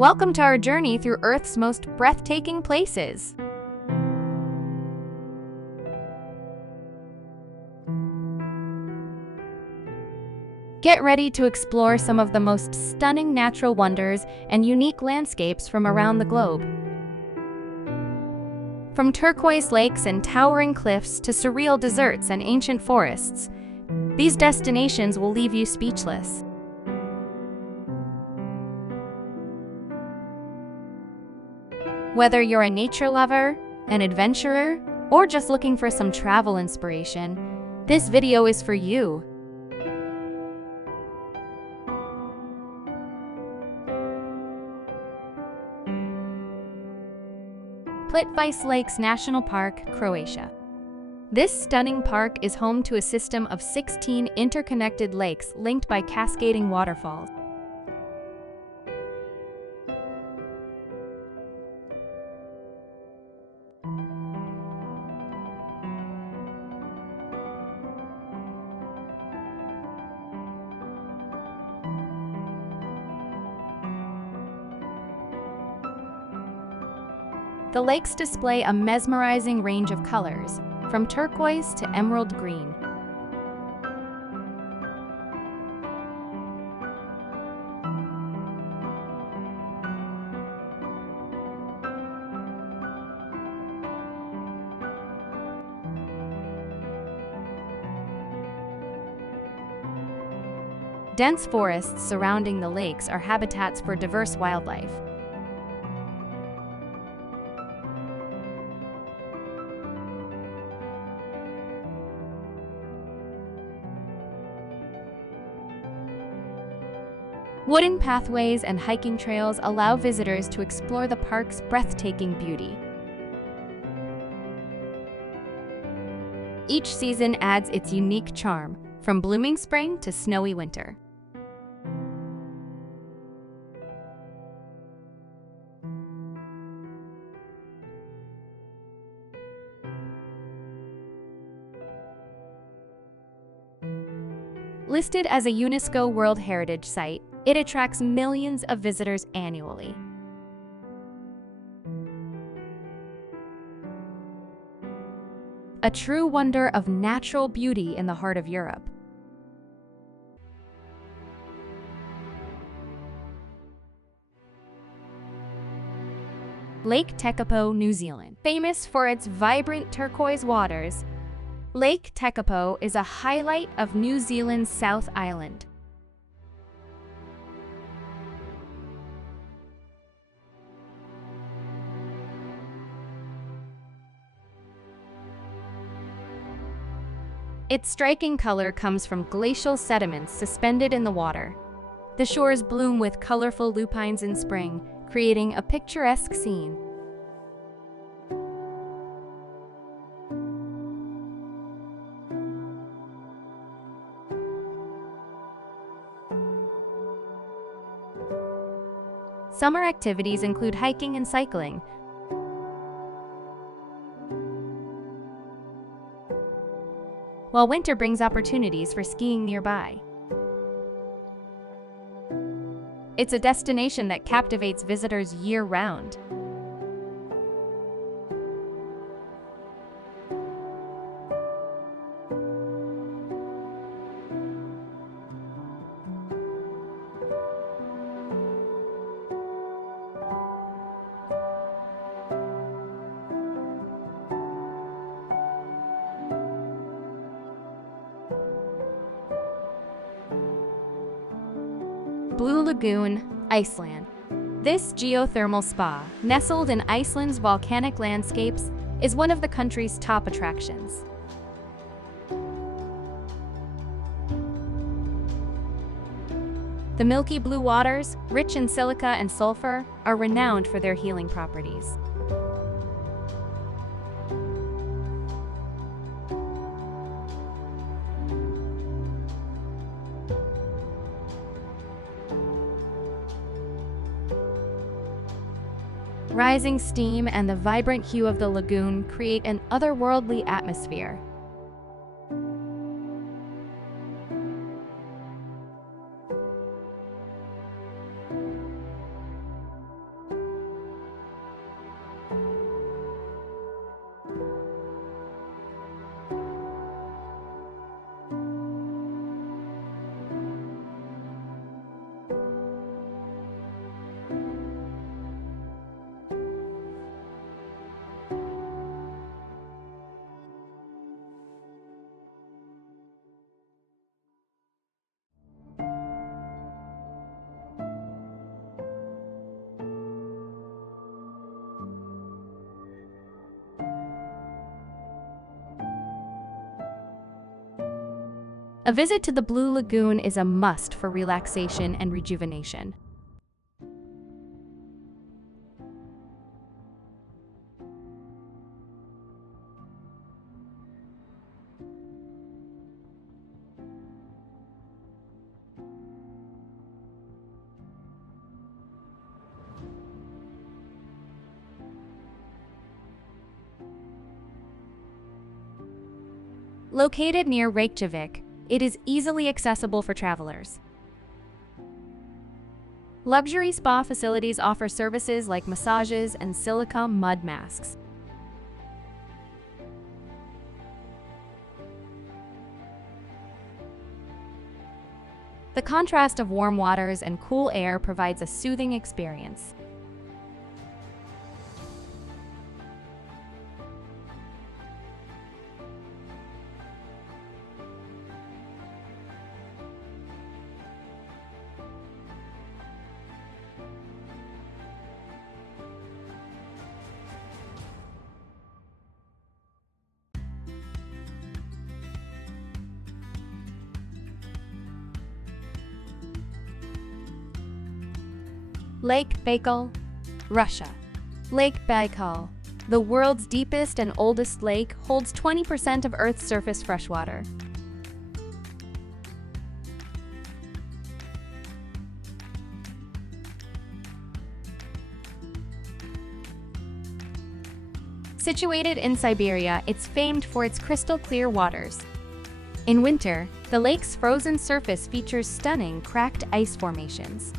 Welcome to our journey through Earth's most breathtaking places. Get ready to explore some of the most stunning natural wonders and unique landscapes from around the globe. From turquoise lakes and towering cliffs to surreal deserts and ancient forests, these destinations will leave you speechless. Whether you're a nature lover, an adventurer, or just looking for some travel inspiration, this video is for you. Plitvice Lakes National Park, Croatia. This stunning park is home to a system of 16 interconnected lakes linked by cascading waterfalls. The lakes display a mesmerizing range of colors, from turquoise to emerald green. Dense forests surrounding the lakes are habitats for diverse wildlife. Wooden pathways and hiking trails allow visitors to explore the park's breathtaking beauty. Each season adds its unique charm, from blooming spring to snowy winter. Listed as a UNESCO World Heritage Site, it attracts millions of visitors annually. A true wonder of natural beauty in the heart of Europe. Lake Tekapo, New Zealand. Famous for its vibrant turquoise waters, Lake Tekapo is a highlight of New Zealand's South Island. Its striking color comes from glacial sediments suspended in the water. The shores bloom with colorful lupines in spring, creating a picturesque scene. Summer activities include hiking and cycling, while winter brings opportunities for skiing nearby. It's a destination that captivates visitors year-round. Blue Lagoon, Iceland. This geothermal spa, nestled in Iceland's volcanic landscapes, is one of the country's top attractions. The milky blue waters, rich in silica and sulfur, are renowned for their healing properties. Rising steam and the vibrant hue of the lagoon create an otherworldly atmosphere. A visit to the Blue Lagoon is a must for relaxation and rejuvenation. Located near Reykjavik, it is easily accessible for travelers. Luxury spa facilities offer services like massages and silicone mud masks. The contrast of warm waters and cool air provides a soothing experience. Lake Baikal, Russia. Lake Baikal, the world's deepest and oldest lake, holds 20% of Earth's surface freshwater. Situated in Siberia, it's famed for its crystal-clear waters. In winter, the lake's frozen surface features stunning cracked ice formations.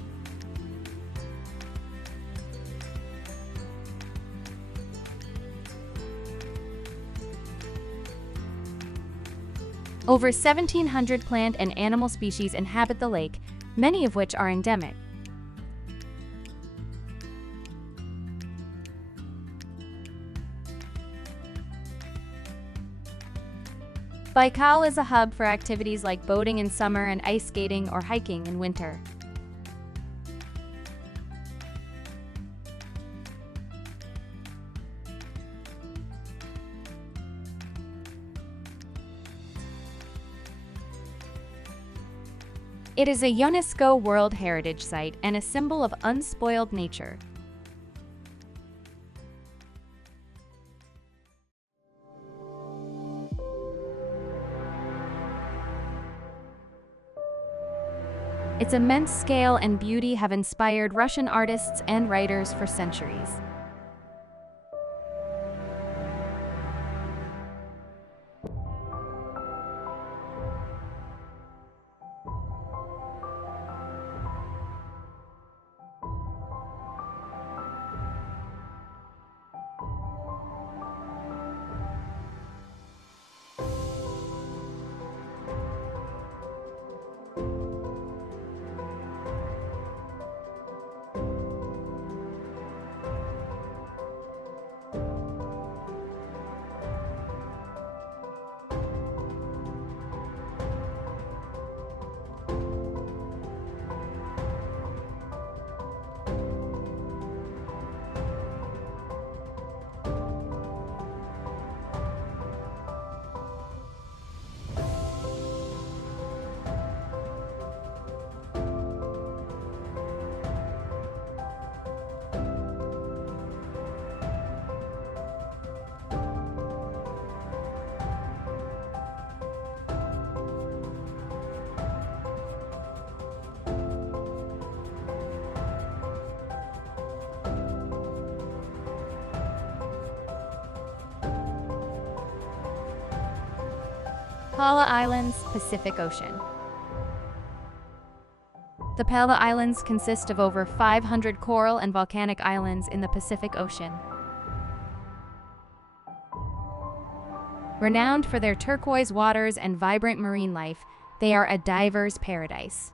Over 1,700 plant and animal species inhabit the lake, many of which are endemic. Baikal is a hub for activities like boating in summer and ice skating or hiking in winter. It is a UNESCO World Heritage Site and a symbol of unspoiled nature. Its immense scale and beauty have inspired Russian artists and writers for centuries. Pala Islands, Pacific Ocean. The Pala Islands consist of over 500 coral and volcanic islands in the Pacific Ocean. Renowned for their turquoise waters and vibrant marine life, they are a diver's paradise.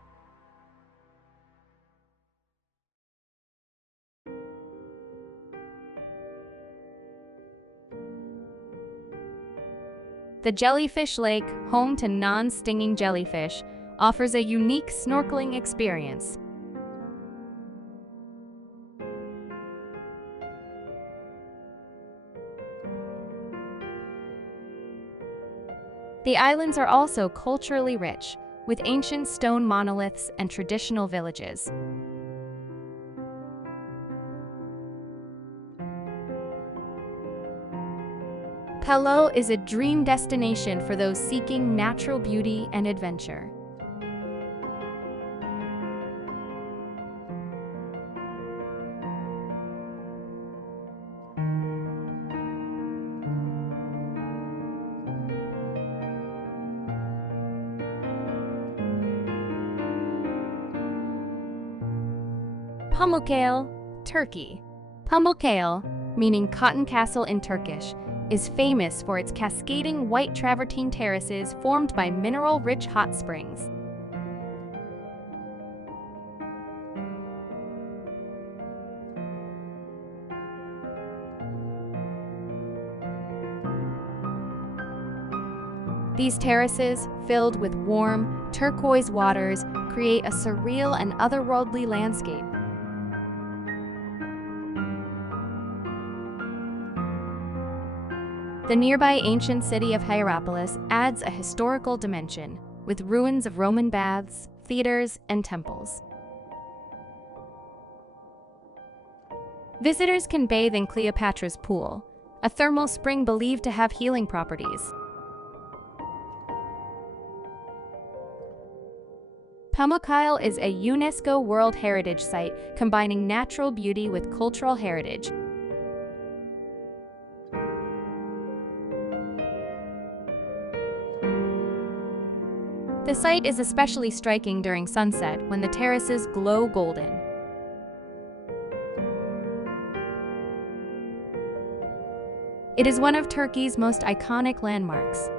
The Jellyfish Lake, home to non-stinging jellyfish, offers a unique snorkeling experience. The islands are also culturally rich, with ancient stone monoliths and traditional villages. Palau is a dream destination for those seeking natural beauty and adventure. Pamukkale, Turkey. Pamukkale, meaning cotton castle in Turkish, is famous for its cascading white travertine terraces formed by mineral-rich hot springs. These terraces, filled with warm, turquoise waters, create a surreal and otherworldly landscape. The nearby ancient city of Hierapolis adds a historical dimension, with ruins of Roman baths, theaters, and temples. Visitors can bathe in Cleopatra's Pool, a thermal spring believed to have healing properties. Pamukkale is a UNESCO World Heritage Site combining natural beauty with cultural heritage. The site is especially striking during sunset when the terraces glow golden. It is one of Turkey's most iconic landmarks.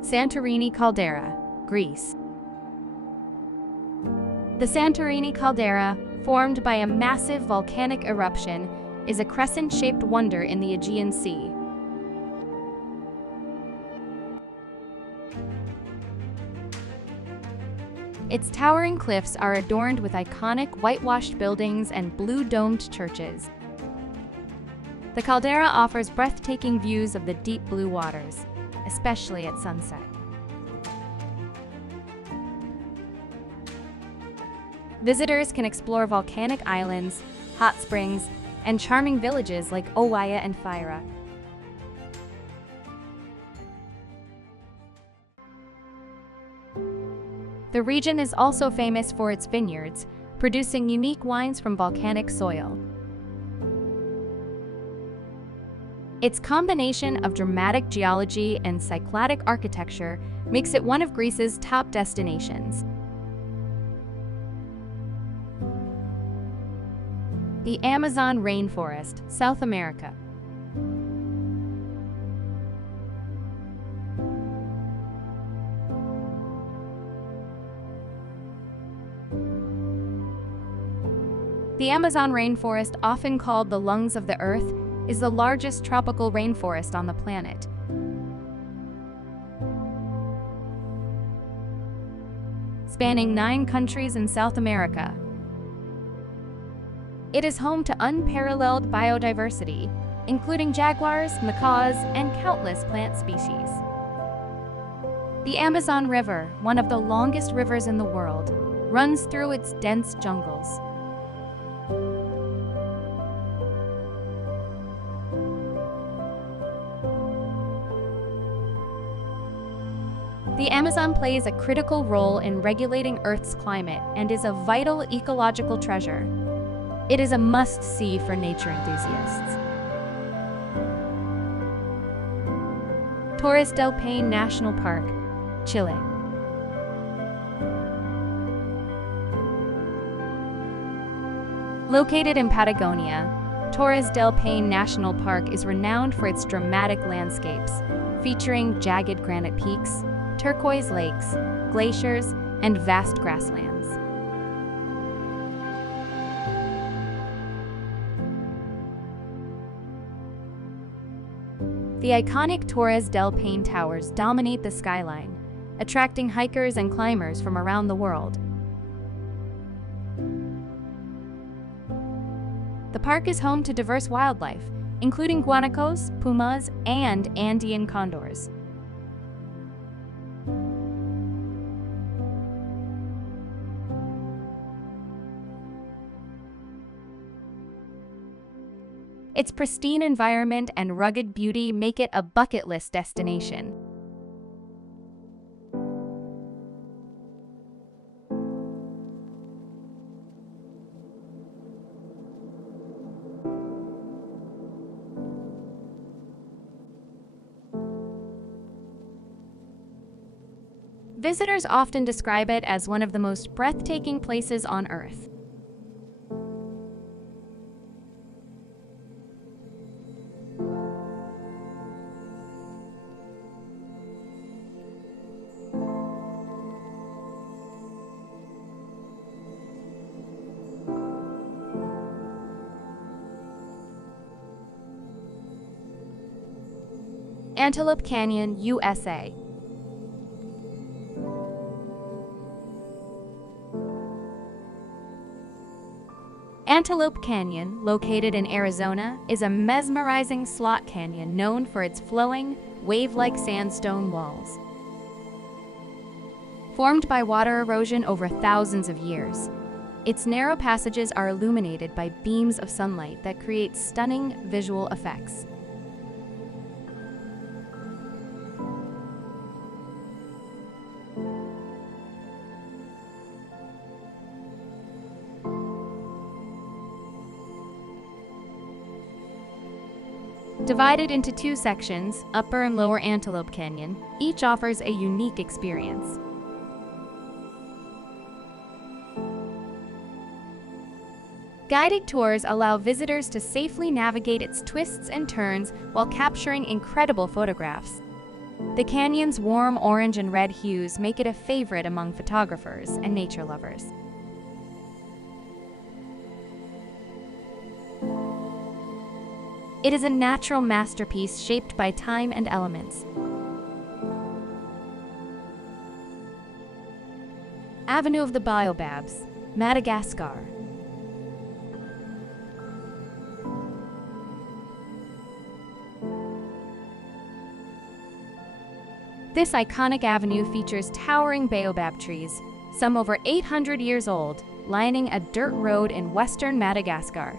Santorini Caldera, Greece. The Santorini caldera, formed by a massive volcanic eruption, is a crescent-shaped wonder in the Aegean Sea. Its towering cliffs are adorned with iconic whitewashed buildings and blue-domed churches. The caldera offers breathtaking views of the deep blue waters, especially at sunset. Visitors can explore volcanic islands, hot springs, and charming villages like Owaya and Fyra. The region is also famous for its vineyards, producing unique wines from volcanic soil. Its combination of dramatic geology and cycladic architecture makes it one of Greece's top destinations. The Amazon rainforest, South America. The Amazon rainforest, often called the lungs of the earth, is the largest tropical rainforest on the planet. Spanning 9 countries in South America, it is home to unparalleled biodiversity, including jaguars, macaws, and countless plant species. The Amazon River, one of the longest rivers in the world, runs through its dense jungles. The Amazon plays a critical role in regulating Earth's climate and is a vital ecological treasure. It is a must-see for nature enthusiasts. Torres del Paine National Park, Chile. Located in Patagonia, Torres del Paine National Park is renowned for its dramatic landscapes, featuring jagged granite peaks, turquoise lakes, glaciers, and vast grasslands. The iconic Torres del Paine Towers dominate the skyline, attracting hikers and climbers from around the world. The park is home to diverse wildlife, including guanacos, pumas, and Andean condors. Its pristine environment and rugged beauty make it a bucket list destination. Visitors often describe it as one of the most breathtaking places on Earth. Antelope Canyon, USA. Antelope Canyon, located in Arizona, is a mesmerizing slot canyon known for its flowing, wave-like sandstone walls. Formed by water erosion over thousands of years, its narrow passages are illuminated by beams of sunlight that create stunning visual effects. Divided into two sections, Upper and Lower Antelope Canyon, each offers a unique experience. Guided tours allow visitors to safely navigate its twists and turns while capturing incredible photographs. The canyon's warm orange and red hues make it a favorite among photographers and nature lovers. It is a natural masterpiece shaped by time and elements. Avenue of the Baobabs, Madagascar. This iconic avenue features towering baobab trees, some over 800 years old, lining a dirt road in western Madagascar.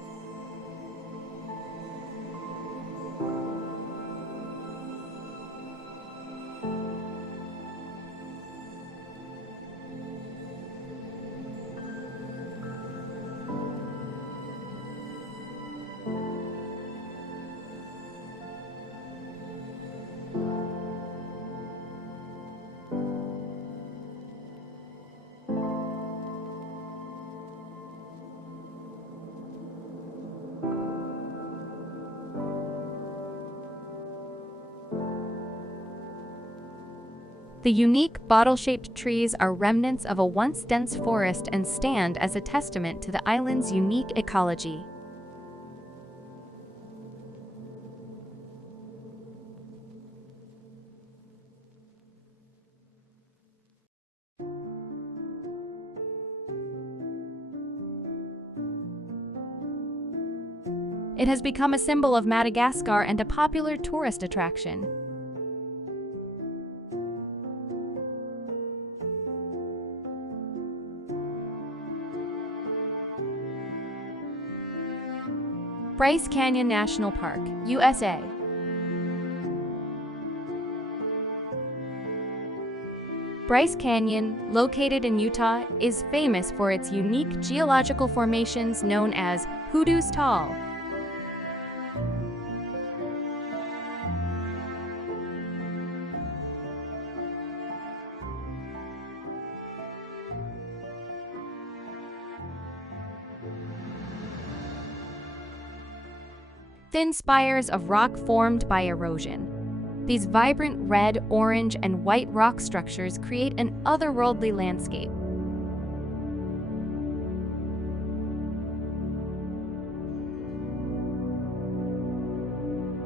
The unique, bottle-shaped trees are remnants of a once dense forest and stand as a testament to the island's unique ecology. It has become a symbol of Madagascar and a popular tourist attraction. Bryce Canyon National Park, USA. Bryce Canyon, located in Utah, is famous for its unique geological formations known as Hoodoo's Tall. Thin spires of rock formed by erosion. These vibrant red, orange, and white rock structures create an otherworldly landscape.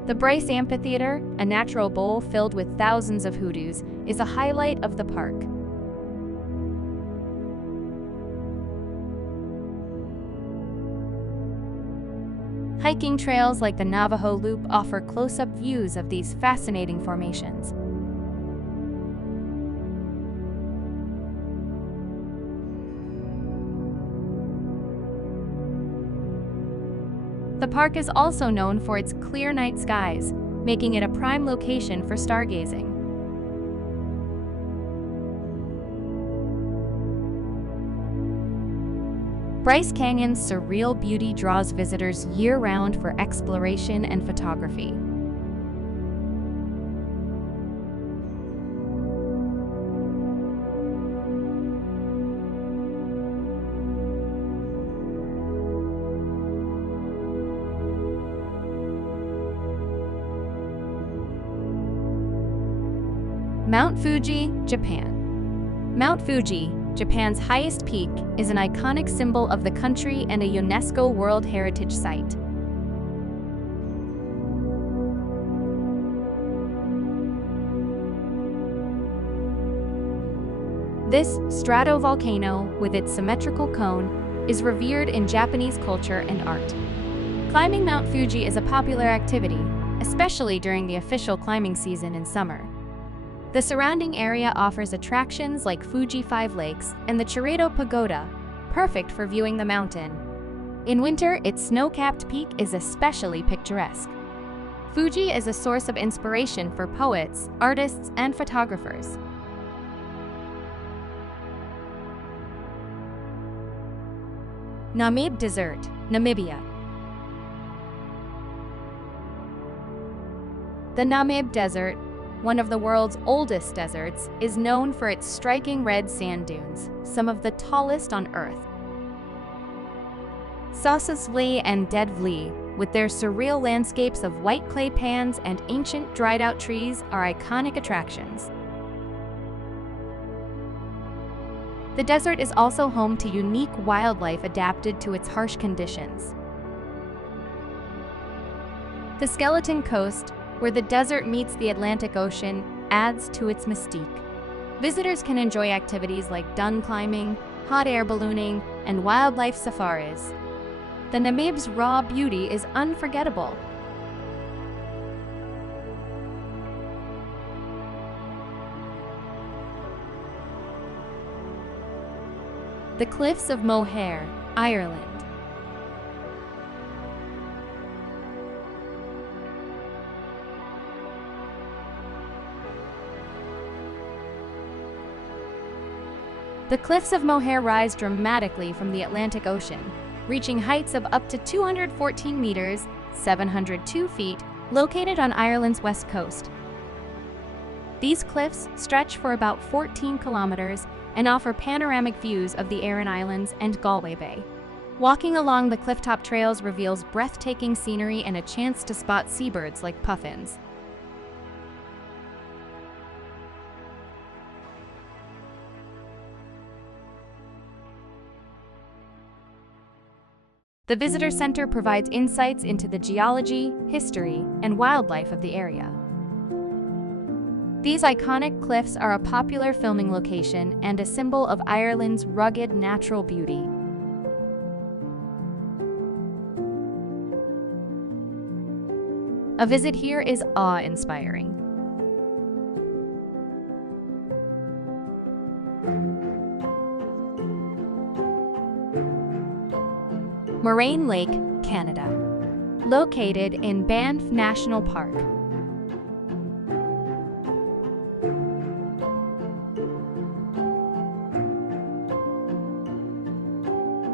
The Bryce Amphitheater, a natural bowl filled with thousands of hoodoos, is a highlight of the park. Hiking trails like the Navajo Loop offer close-up views of these fascinating formations. The park is also known for its clear night skies, making it a prime location for stargazing. Bryce Canyon's surreal beauty draws visitors year-round for exploration and photography. Mount Fuji, Japan. Mount Fuji, Japan's highest peak, is an iconic symbol of the country and a UNESCO World Heritage Site. This stratovolcano, with its symmetrical cone, is revered in Japanese culture and art. Climbing Mount Fuji is a popular activity, especially during the official climbing season in summer. The surrounding area offers attractions like Fuji 5 Lakes and the Chirado Pagoda, perfect for viewing the mountain. In winter, its snow-capped peak is especially picturesque. Fuji is a source of inspiration for poets, artists, and photographers. Namib Desert, Namibia. The Namib Desert, one of the world's oldest deserts, is known for its striking red sand dunes, some of the tallest on Earth. Sossusvlei and Deadvlei, with their surreal landscapes of white clay pans and ancient dried-out trees, are iconic attractions. The desert is also home to unique wildlife adapted to its harsh conditions. The Skeleton Coast, where the desert meets the Atlantic Ocean, adds to its mystique. Visitors can enjoy activities like dun climbing, hot air ballooning, and wildlife safaris. The Namib's raw beauty is unforgettable. The Cliffs of Moher, Ireland. The Cliffs of Moher rise dramatically from the Atlantic Ocean, reaching heights of up to 214 meters, 702 feet, located on Ireland's west coast. These cliffs stretch for about 14 kilometers and offer panoramic views of the Aran Islands and Galway Bay. Walking along the clifftop trails reveals breathtaking scenery and a chance to spot seabirds like puffins. The Visitor Center provides insights into the geology, history, and wildlife of the area. These iconic cliffs are a popular filming location and a symbol of Ireland's rugged natural beauty. A visit here is awe-inspiring. Moraine Lake, Canada. Located in Banff National Park.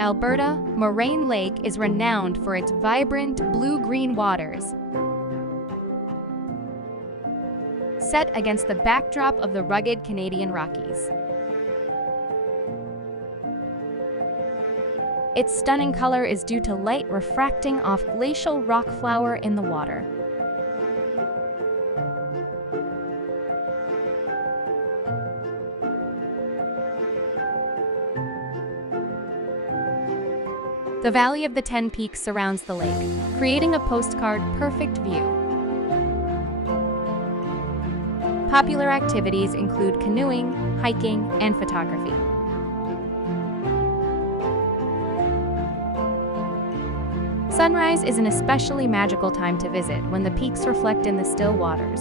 Alberta, Moraine Lake is renowned for its vibrant blue-green waters. Set against the backdrop of the rugged Canadian Rockies. Its stunning color is due to light refracting off glacial rock flour in the water. The Valley of the Ten Peaks surrounds the lake, creating a postcard-perfect view. Popular activities include canoeing, hiking, and photography. Sunrise is an especially magical time to visit when the peaks reflect in the still waters.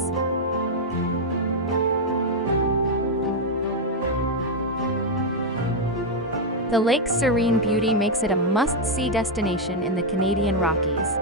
The lake's serene beauty makes it a must-see destination in the Canadian Rockies.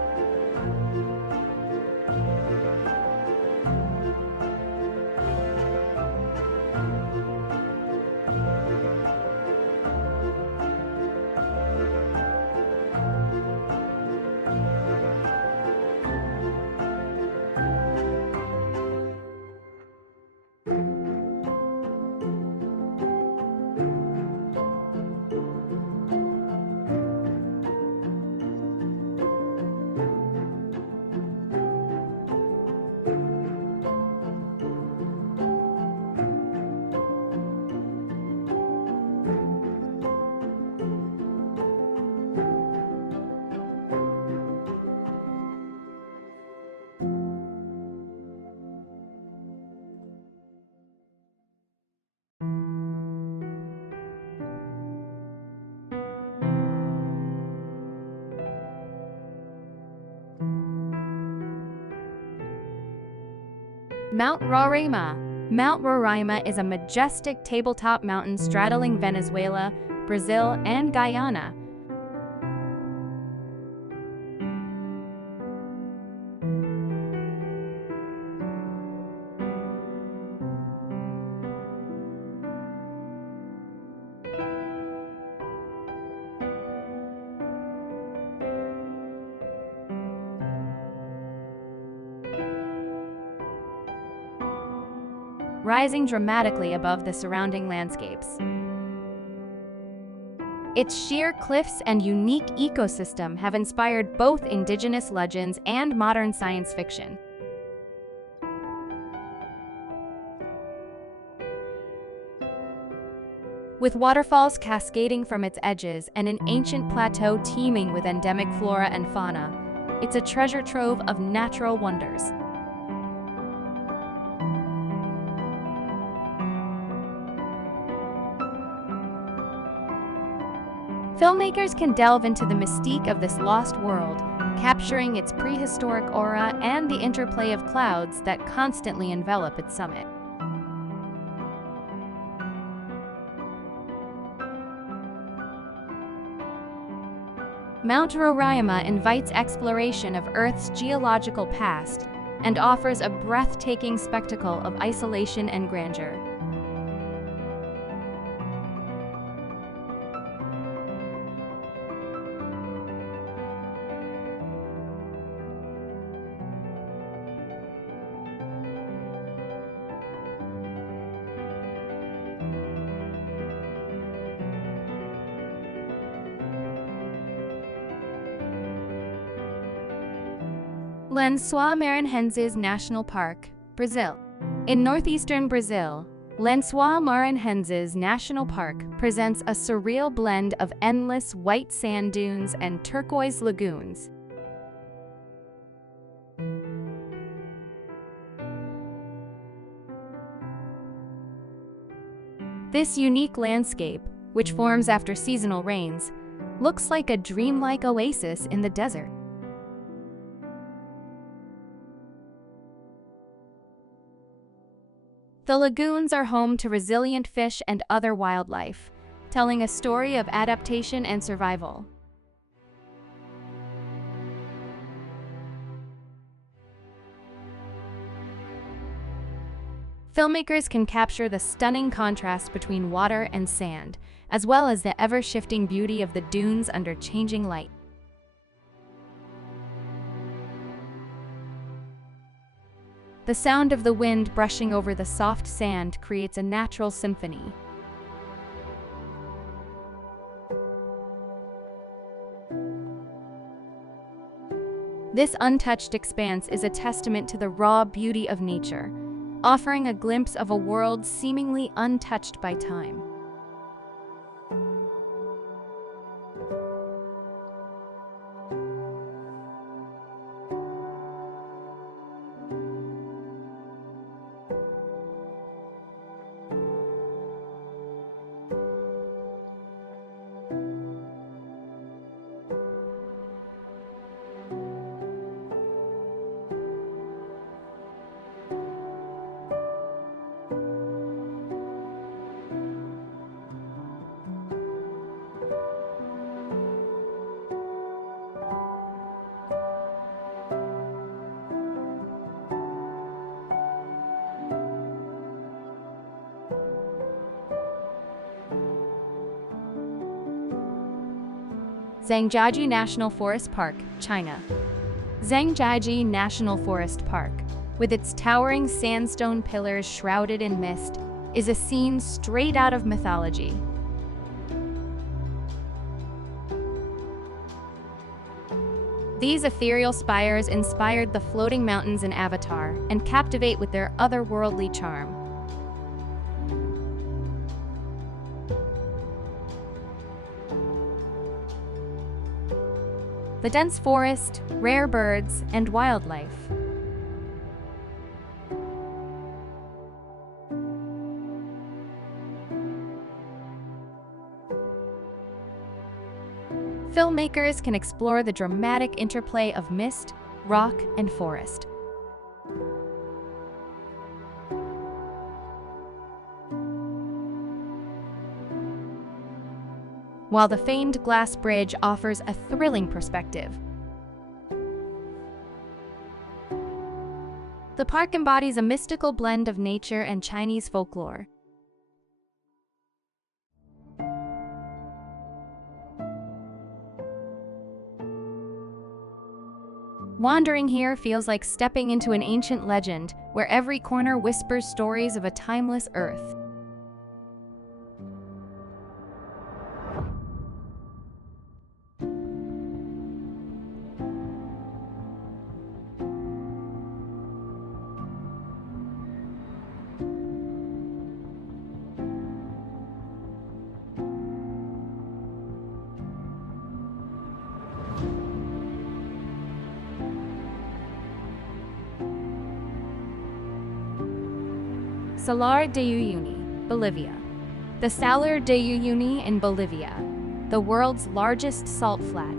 Mount Roraima. Mount Roraima is a majestic tabletop mountain straddling Venezuela, Brazil, and Guyana. Rising dramatically above the surrounding landscapes. Its sheer cliffs and unique ecosystem have inspired both indigenous legends and modern science fiction. With waterfalls cascading from its edges and an ancient plateau teeming with endemic flora and fauna, it's a treasure trove of natural wonders. Filmmakers can delve into the mystique of this lost world, capturing its prehistoric aura and the interplay of clouds that constantly envelop its summit. Mount Roraima invites exploration of Earth's geological past and offers a breathtaking spectacle of isolation and grandeur. Lençóis Maranhenses National Park, Brazil. In northeastern Brazil, Lençóis Maranhenses National Park presents a surreal blend of endless white sand dunes and turquoise lagoons. This unique landscape, which forms after seasonal rains, looks like a dreamlike oasis in the desert. The lagoons are home to resilient fish and other wildlife, telling a story of adaptation and survival. Filmmakers can capture the stunning contrast between water and sand, as well as the ever-shifting beauty of the dunes under changing light. The sound of the wind brushing over the soft sand creates a natural symphony. This untouched expanse is a testament to the raw beauty of nature, offering a glimpse of a world seemingly untouched by time. Zhangjiajie National Forest Park, China. Zhangjiajie National Forest Park, with its towering sandstone pillars shrouded in mist, is a scene straight out of mythology. These ethereal spires inspired the floating mountains in Avatar and captivate with their otherworldly charm. The dense forest, rare birds, and wildlife. Filmmakers can explore the dramatic interplay of mist, rock, and forest. While the famed glass bridge offers a thrilling perspective. The park embodies a mystical blend of nature and Chinese folklore. Wandering here feels like stepping into an ancient legend where every corner whispers stories of a timeless Earth. Salar de Uyuni, Bolivia. The Salar de Uyuni in Bolivia, the world's largest salt flat.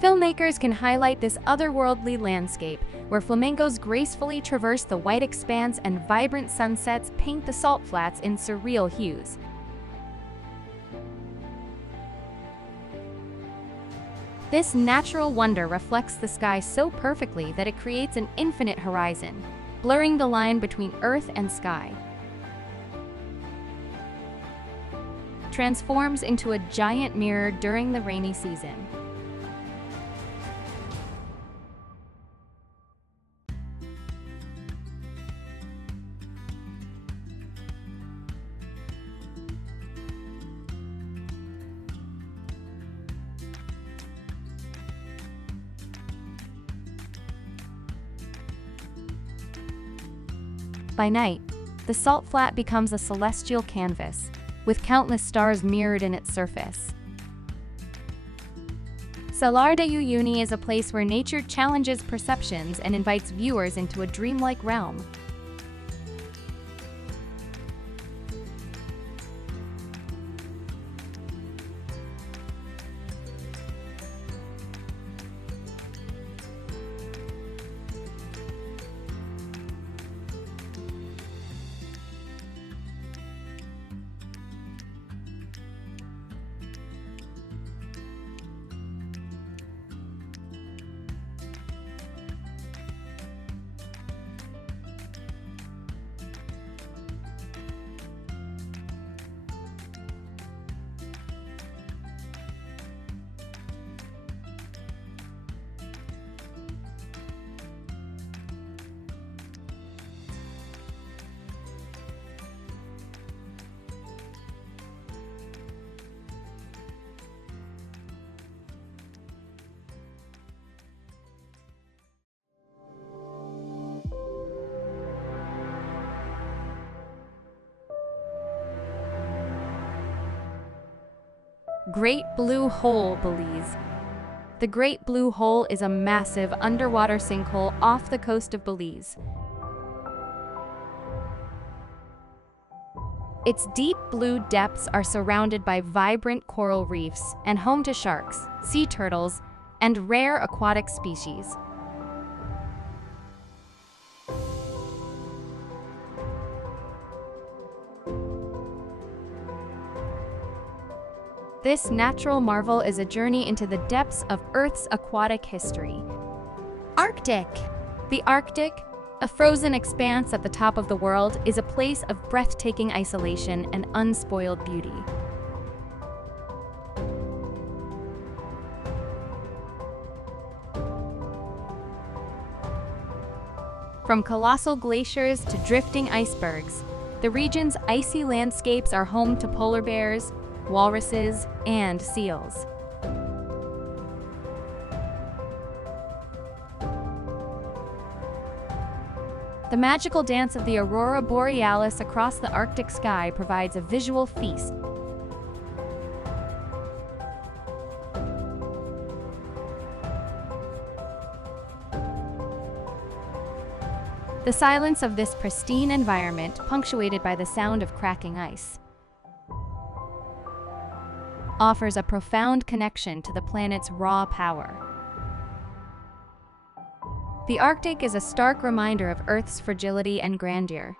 Filmmakers can highlight this otherworldly landscape where flamingos gracefully traverse the white expanse and vibrant sunsets paint the salt flats in surreal hues. This natural wonder reflects the sky so perfectly that it creates an infinite horizon, blurring the line between earth and sky. Transforms into a giant mirror during the rainy season. By night, the salt flat becomes a celestial canvas, with countless stars mirrored in its surface. Salar de Uyuni is a place where nature challenges perceptions and invites viewers into a dreamlike realm. Great Blue Hole, Belize. The Great Blue Hole is a massive underwater sinkhole off the coast of Belize. Its deep blue depths are surrounded by vibrant coral reefs and home to sharks, sea turtles, and rare aquatic species. This natural marvel is a journey into the depths of Earth's aquatic history. Arctic. The Arctic, a frozen expanse at the top of the world, is a place of breathtaking isolation and unspoiled beauty. From colossal glaciers to drifting icebergs, the region's icy landscapes are home to polar bears, walruses, and seals. The magical dance of the aurora borealis across the Arctic sky provides a visual feast. The silence of this pristine environment, punctuated by the sound of cracking ice, offers a profound connection to the planet's raw power. The Arctic is a stark reminder of Earth's fragility and grandeur.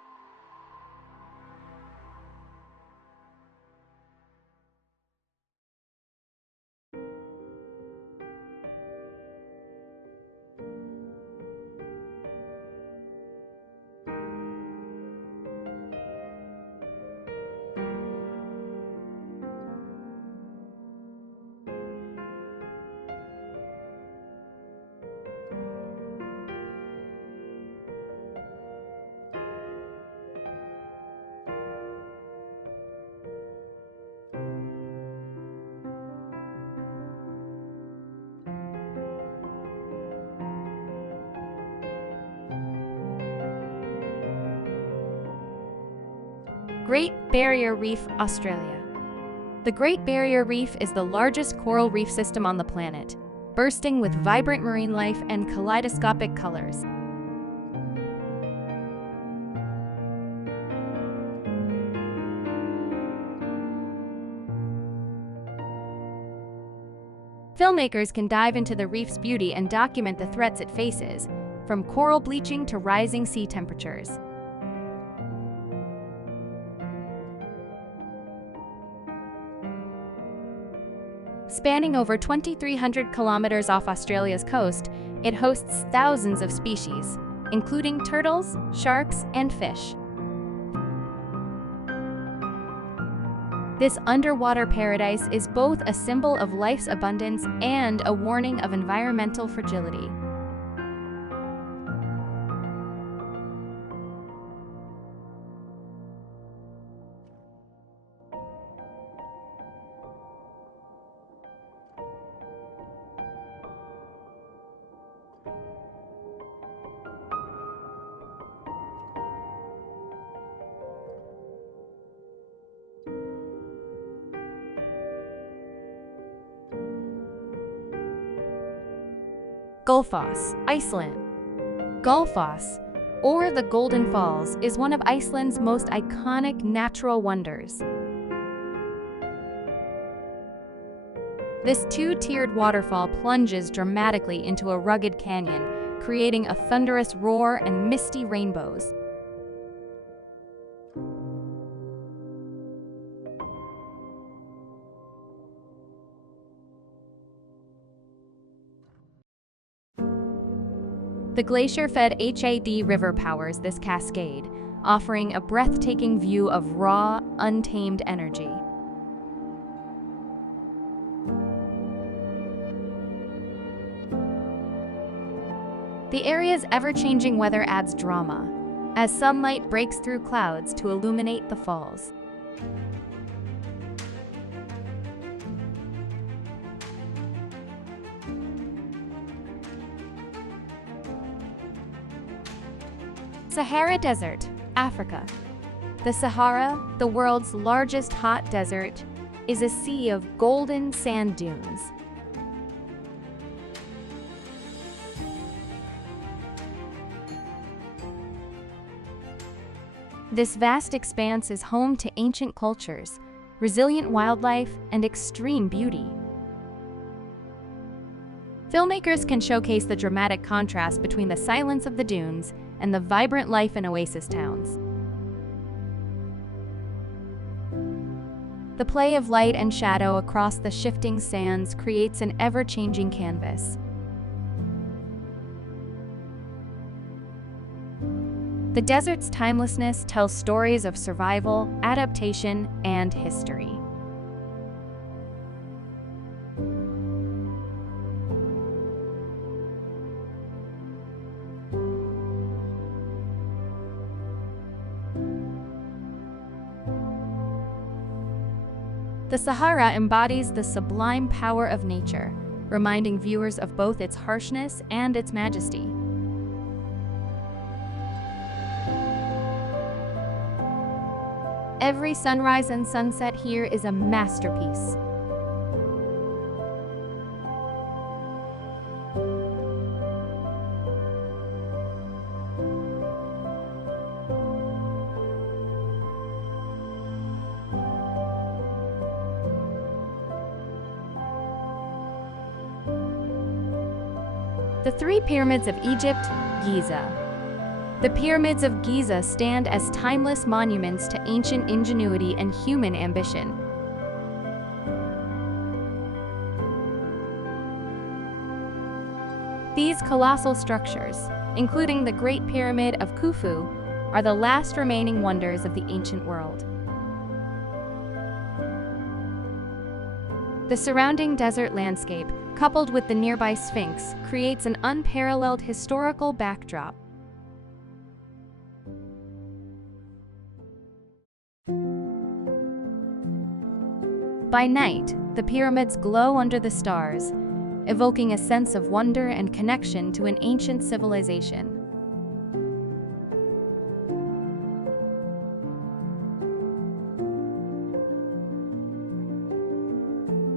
Great Barrier Reef, Australia. The Great Barrier Reef is the largest coral reef system on the planet, bursting with vibrant marine life and kaleidoscopic colors. Filmmakers can dive into the reef's beauty and document the threats it faces, from coral bleaching to rising sea temperatures. Spanning over 2,300 kilometers off Australia's coast, it hosts thousands of species, including turtles, sharks, and fish. This underwater paradise is both a symbol of life's abundance and a warning of environmental fragility. Gullfoss, Iceland. Gullfoss, or the Golden Falls, is one of Iceland's most iconic natural wonders. This two-tiered waterfall plunges dramatically into a rugged canyon, creating a thunderous roar and misty rainbows. The glacier-fed HAD River powers this cascade, offering a breathtaking view of raw, untamed energy. The area's ever-changing weather adds drama, as sunlight breaks through clouds to illuminate the falls. Sahara Desert, Africa. The Sahara, the world's largest hot desert, is a sea of golden sand dunes. This vast expanse is home to ancient cultures, resilient wildlife, and extreme beauty. Filmmakers can showcase the dramatic contrast between the silence of the dunes and the vibrant life in oasis towns. The play of light and shadow across the shifting sands creates an ever-changing canvas. The desert's timelessness tells stories of survival, adaptation, and history. The Sahara embodies the sublime power of nature, reminding viewers of both its harshness and its majesty. Every sunrise and sunset here is a masterpiece. The three pyramids of Egypt, Giza. The pyramids of Giza stand as timeless monuments to ancient ingenuity and human ambition. These colossal structures, including the Great Pyramid of Khufu, are the last remaining wonders of the ancient world. The surrounding desert landscape, coupled with the nearby Sphinx, creates an unparalleled historical backdrop. By night, the pyramids glow under the stars, evoking a sense of wonder and connection to an ancient civilization.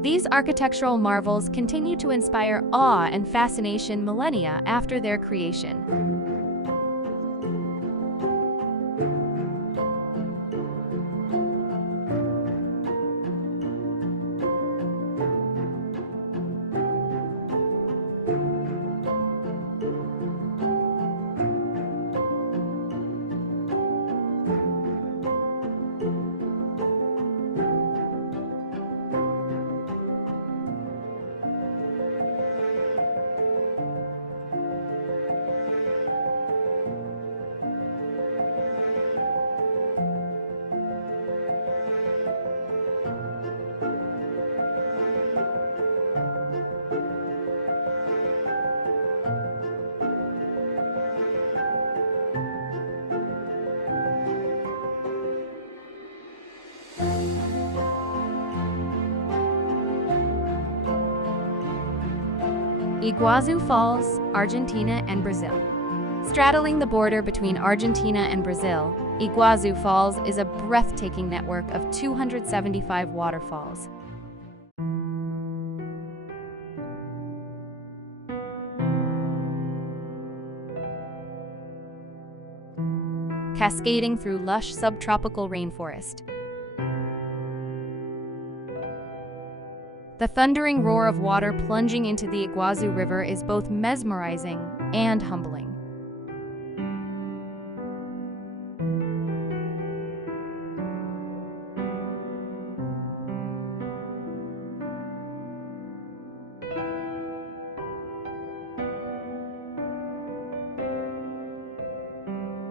These architectural marvels continue to inspire awe and fascination millennia after their creation. Iguazu Falls, Argentina and Brazil. Straddling the border between Argentina and Brazil, Iguazu Falls is a breathtaking network of 275 waterfalls. Cascading through lush subtropical rainforest. The thundering roar of water plunging into the Iguazu River is both mesmerizing and humbling.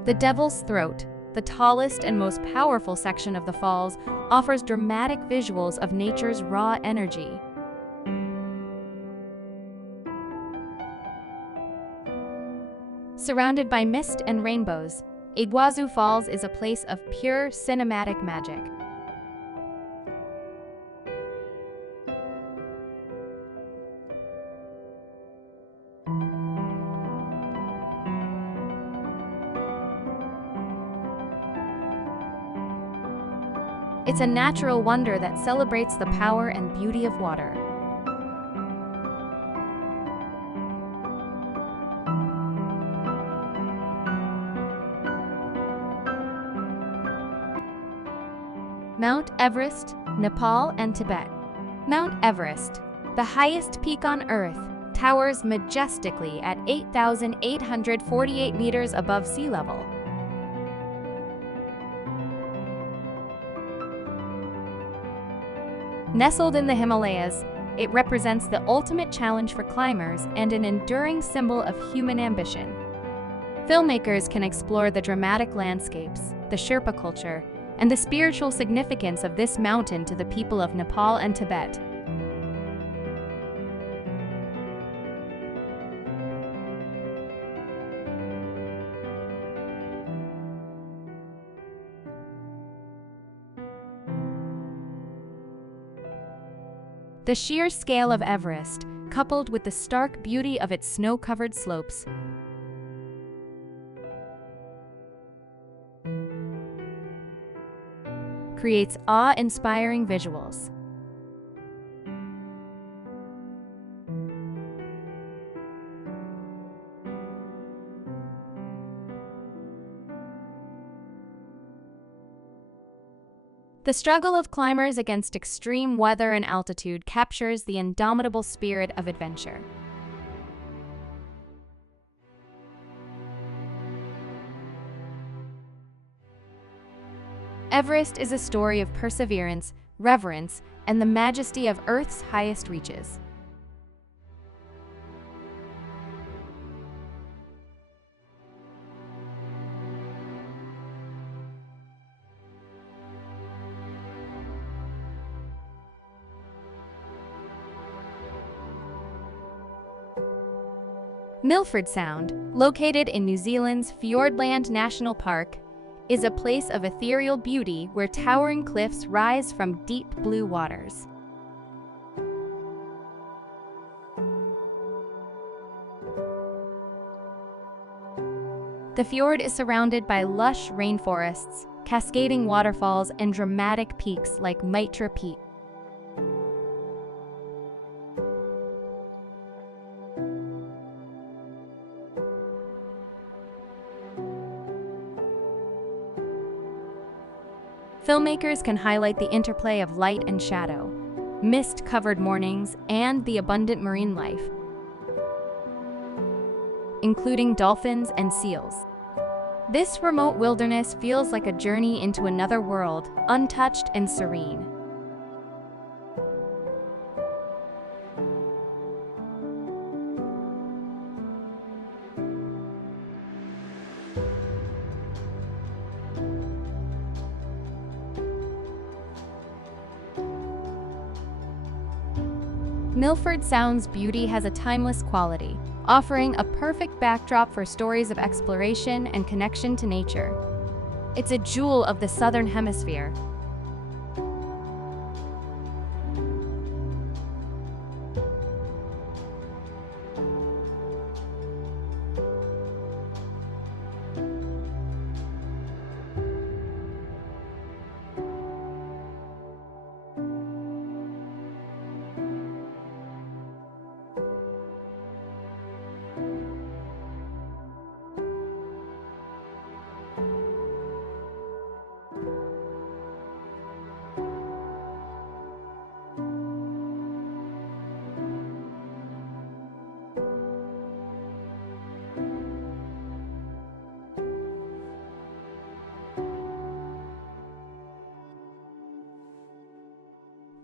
The Devil's Throat, the tallest and most powerful section of the falls, offers dramatic visuals of nature's raw energy. Surrounded by mist and rainbows, Iguazu Falls is a place of pure cinematic magic. It's a natural wonder that celebrates the power and beauty of water. Mount Everest, Nepal and Tibet. Mount Everest, the highest peak on Earth, towers majestically at 8,848 meters above sea level. Nestled in the Himalayas, it represents the ultimate challenge for climbers and an enduring symbol of human ambition. Filmmakers can explore the dramatic landscapes, the Sherpa culture, and the spiritual significance of this mountain to the people of Nepal and Tibet. The sheer scale of Everest, coupled with the stark beauty of its snow-covered slopes, creates awe-inspiring visuals. The struggle of climbers against extreme weather and altitude captures the indomitable spirit of adventure. Everest is a story of perseverance, reverence, and the majesty of Earth's highest reaches. Milford Sound, located in New Zealand's Fiordland National Park, is a place of ethereal beauty where towering cliffs rise from deep blue waters. The fjord is surrounded by lush rainforests, cascading waterfalls, and dramatic peaks like Mitra Peak. Filmmakers can highlight the interplay of light and shadow, mist-covered mornings, and the abundant marine life, including dolphins and seals. This remote wilderness feels like a journey into another world, untouched and serene. Milford Sound's beauty has a timeless quality, offering a perfect backdrop for stories of exploration and connection to nature. It's a jewel of the Southern Hemisphere.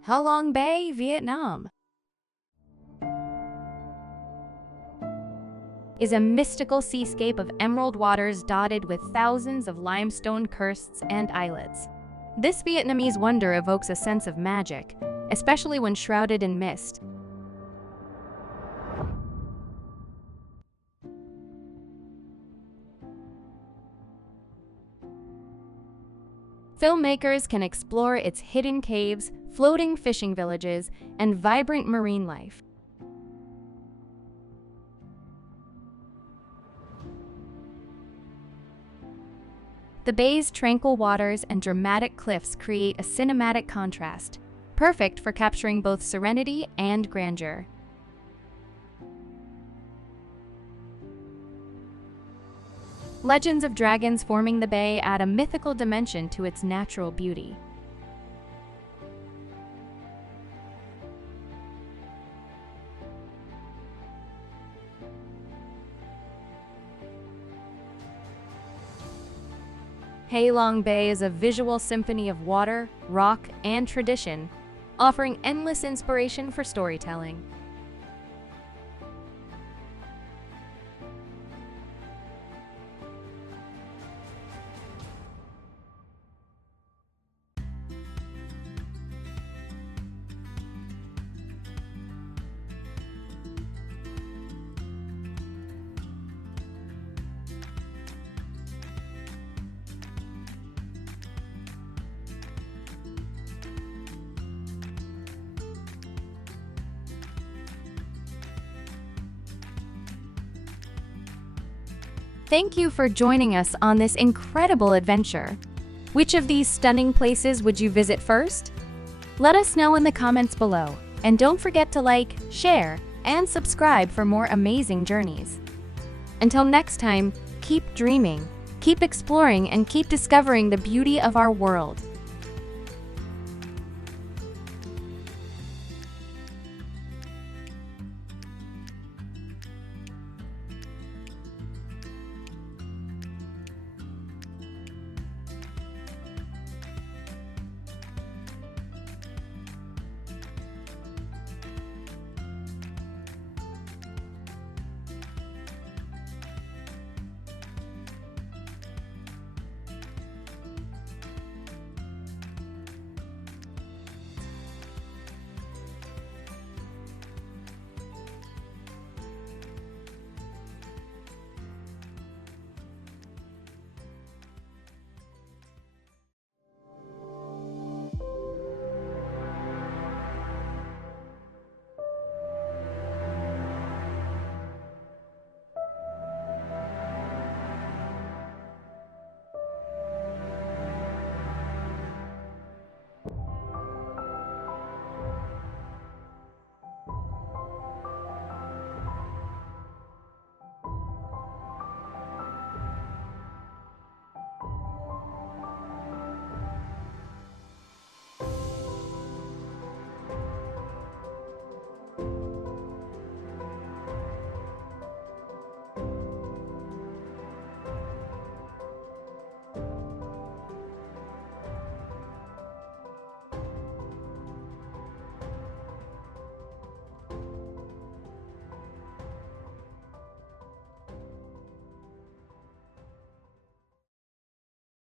Ha Long Bay, Vietnam, is a mystical seascape of emerald waters dotted with thousands of limestone karsts and islets. This Vietnamese wonder evokes a sense of magic, especially when shrouded in mist. Filmmakers can explore its hidden caves, floating fishing villages, and vibrant marine life. The bay's tranquil waters and dramatic cliffs create a cinematic contrast, perfect for capturing both serenity and grandeur. Legends of dragons forming the bay add a mythical dimension to its natural beauty. Ha Long Bay is a visual symphony of water, rock, and tradition, offering endless inspiration for storytelling. Thank you for joining us on this incredible adventure. Which of these stunning places would you visit first? Let us know in the comments below, and don't forget to like, share, and subscribe for more amazing journeys. Until next time, keep dreaming, keep exploring, and keep discovering the beauty of our world.